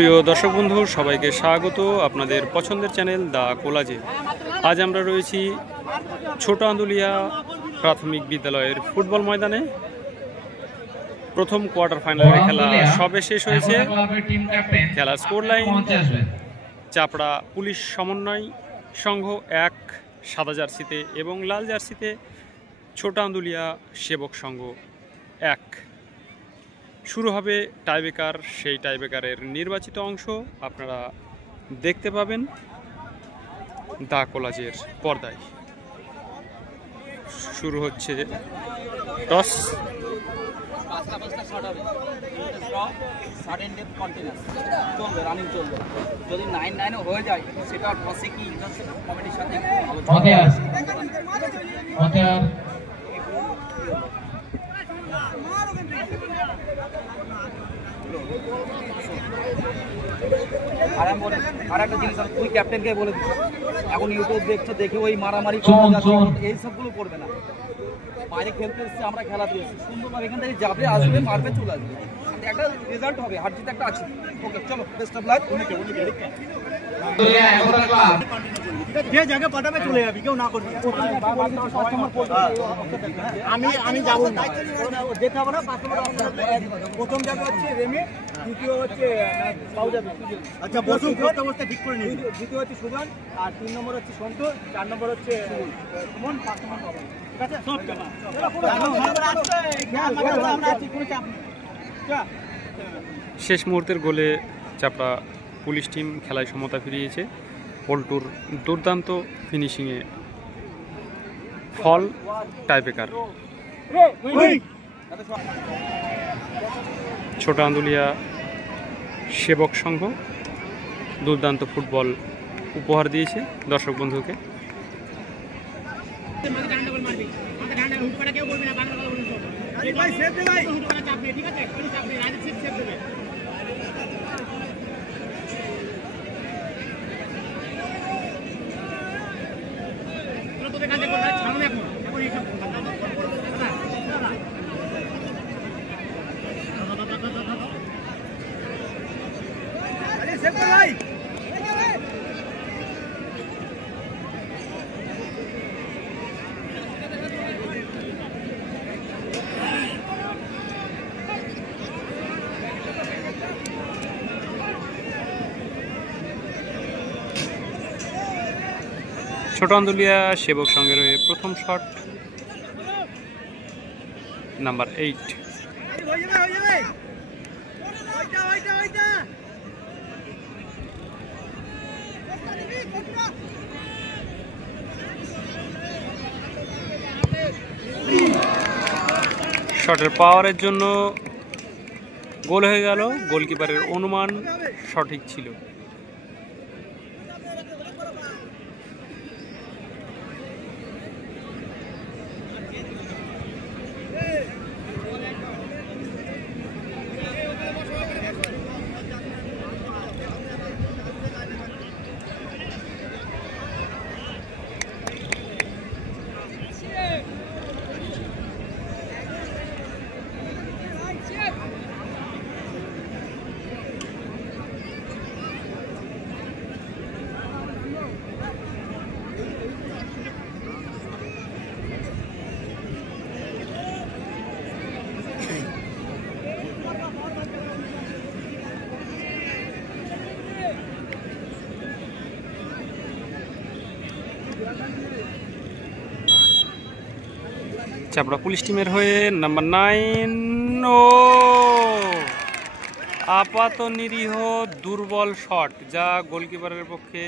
প্রিয় দর্শক বন্ধু সবাইকে স্বাগত আপনাদের পছন্দের চ্যানেল দ্য কোলাজে। আজ আমরা রয়েছি ছোট আন্দুলিয়া প্রাথমিক বিদ্যালয়ের ফুটবল ময়দানে। প্রথম কোয়ার্টার ফাইনালের খেলা সবে শেষ হয়েছে। খেলার স্কোর লাইন: চাপড়া পুলিশ সমন্বয় সংঘ 1 সাদা জার্সিতে এবং লাল জার্সিতে ছোট আন্দুলিয়া সেবক সংঘ 1। শুরু হবে টাইব্রেকার। সেই টাইব্রেকারের নির্বাচিত অংশ আপনারা দেখতে পাবেন দ্য কোলাজের পর্দায়। শুরু হচ্ছে টস। যদি 9-9 হয়ে যায় সেটা টসে কি কমিটির সাথে আর একটা জিনিস তুই ক্যাপ্টেনকে বলে দিচ্ছি, এখন ইউটিউব দেখছো, দেখে ওই মারামারি এই সবগুলো করবে না। বাইরে খেলতে এসেছি, আমরা খেলাতে এসেছি, সুন্দরভাবে এখান থেকে যাবে, আসবে, মারবে, চলে আসবে, একটা রেজাল্ট হবে, হার জিত একটা আছে। ওকে চলো, বেস্ট অফ লাক। যে জায়গায় পাঠাবে চলে যাবি, কেউ না করবি। আমি যাবো না, যেতে হবে না। প্রথম জায়গা হচ্ছে রেমে, দ্বিতীয় হচ্ছে পাউজাবি। আচ্ছা বসুন, প্রথম অবস্থা ঠিক করে নিন। দ্বিতীয় হচ্ছে সুগান, আর 3 নম্বর হচ্ছে সন্তোষ, 4 নম্বর হচ্ছে সুমন, 5 নম্বর পাবন। ঠিক আছে, সব শেষ মুহূর্তের গোলে চাপড়া পুলিশ টিম খেলায় সমতা ফিরিয়েছে। পল্টুর দুর্দান্ত ফিনিশিংয়ে ফল টাইব্রেকার। ছোট আন্দুলিয়া সেবক সংঘ দুর্দান্ত ফুটবল উপহার দিয়েছে দর্শক বন্ধুকে। ছোট আন্দুলিয়া সেবক সংঘের হয়ে প্রথম শট, নাম্বার 8। শটের পাওয়ারের জন্য গোল হয়ে গেল। গোলকিপারের অনুমান সঠিক ছিল। চাপড়া পুলিশ টিমের হয়ে নাম্বার 9। ও আপাত নিরীহ দুর্বল শট, যা গোলকিপারের পক্ষে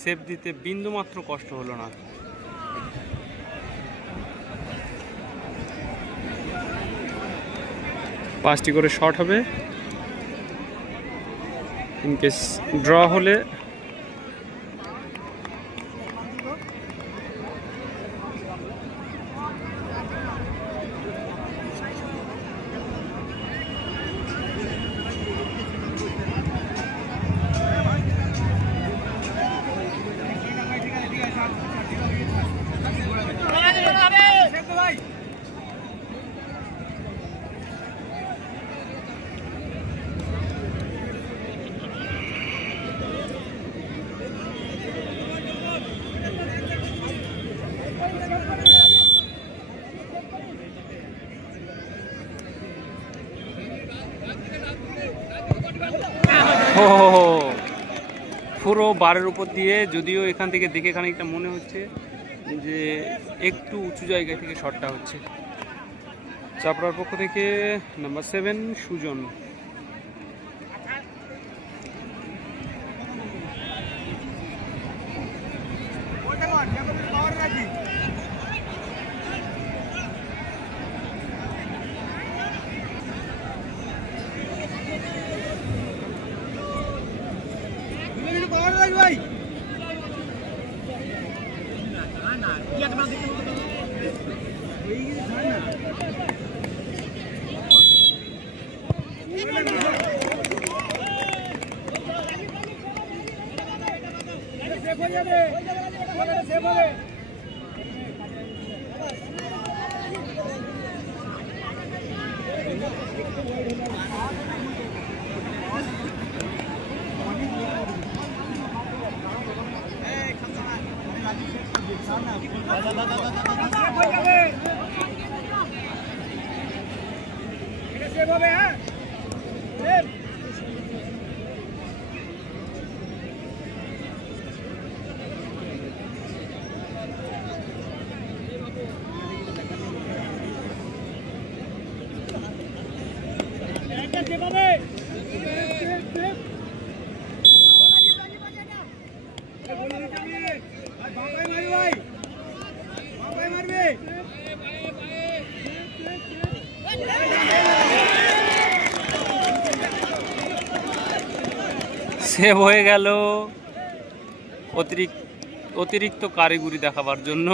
সেভ দিতে বিন্দুমাত্র কষ্ট হলো না। পাঁচটি করে শট হবে। ইনকেস ড্র হলে ও পুরো বারের উপর দিয়ে, যদিও এখান থেকে দেখে খানিকটা মনে হচ্ছে যে একটু উঁচু জায়গা থেকে শটটা হচ্ছে। চাপড়ার পক্ষ থেকে নাম্বার 7 সুজন। সেভ হয়ে গেল অতিরিক্ত কারিগরি দেখাবার জন্য।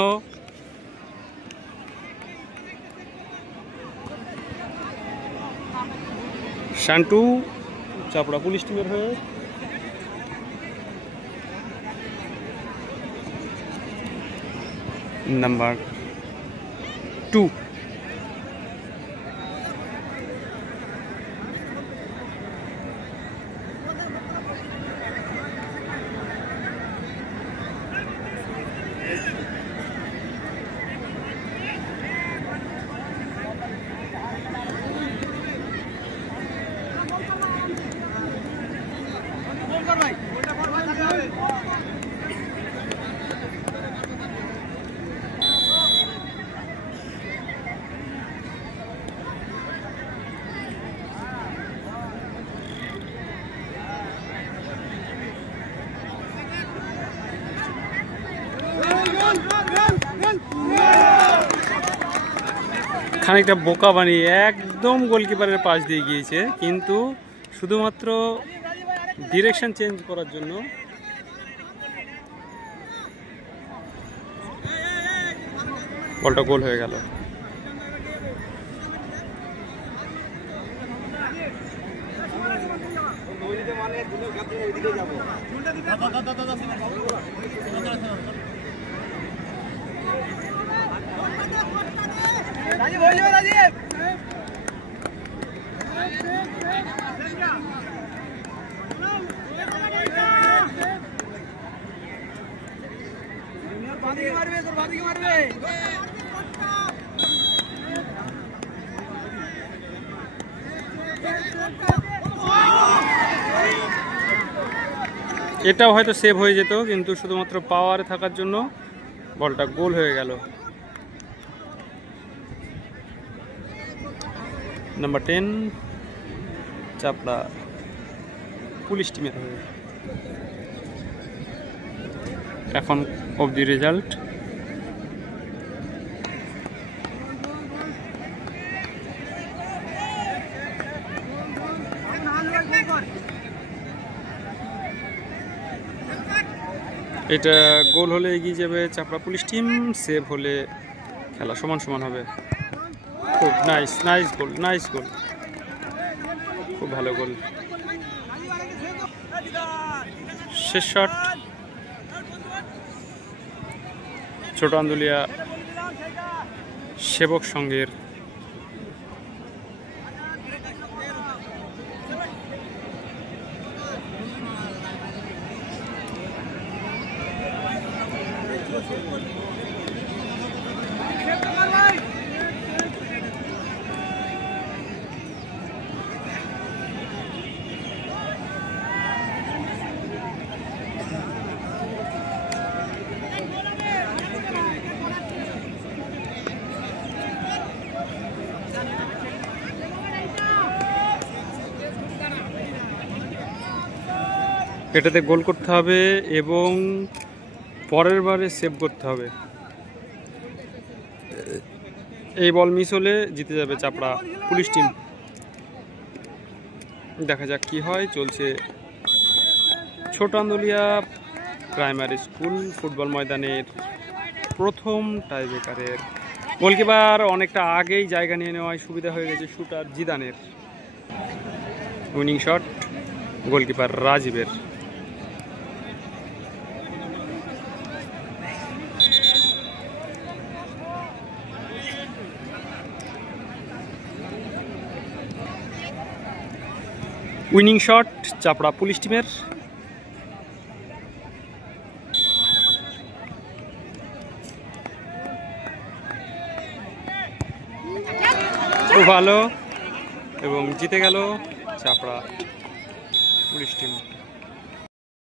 শান্টু চাপড়া পুলিশ টিমের হয়ে নাম্বার 2। খানিকটা বোকা বানিয়ে একদম গোলকিপারের পাশ দিয়ে গিয়েছে, কিন্তু শুধুমাত্র ডিরেকশন চেঞ্জ করার জন্য বলটা গোল হয়ে গেল। এটাও হয়তো সেভ হয়ে যেত, কিন্তু শুধুমাত্র পাওয়ারে থাকার জন্য বলটা গোল হয়ে গেল। নাম্বার 10 চাপড়া পুলিশ টিমের হয়ে। এখন অবধি রেজাল্ট এটা গোল হলে এগিয়ে যাবে চাপড়া পুলিশ টিম, সেভ হলে খেলা সমান সমান হবে। খুব নাইস নাইস গোল, নাইস গোল, খুব ভালো গোল। শেষ শট ছোট আন্দুলিয়া সেবক সংঘের। এটাতে গোল করতে হবে এবং পরের বারে সেভ করতে হবে। এই বল মিস হলে জিতে যাবে চাপড়া পুলিশ টিম। দেখা যাক কি হয়। চলছে ছোট আন্দুলিয়া প্রাইমারি স্কুল ফুটবল ময়দানের প্রথম টাইব্রেকারের। গোলকিপার অনেকটা আগেই জায়গা নিয়ে নেওয়ায় সুবিধা হয়ে গেছে শুটার জিদানের। উইনিং শট গোলকিপার রাজীবের। উইনিং শট চাপড়া পুলিশ টিমের। খুব ভালো এবং জিতে গেল চাপড়া পুলিশ টিম।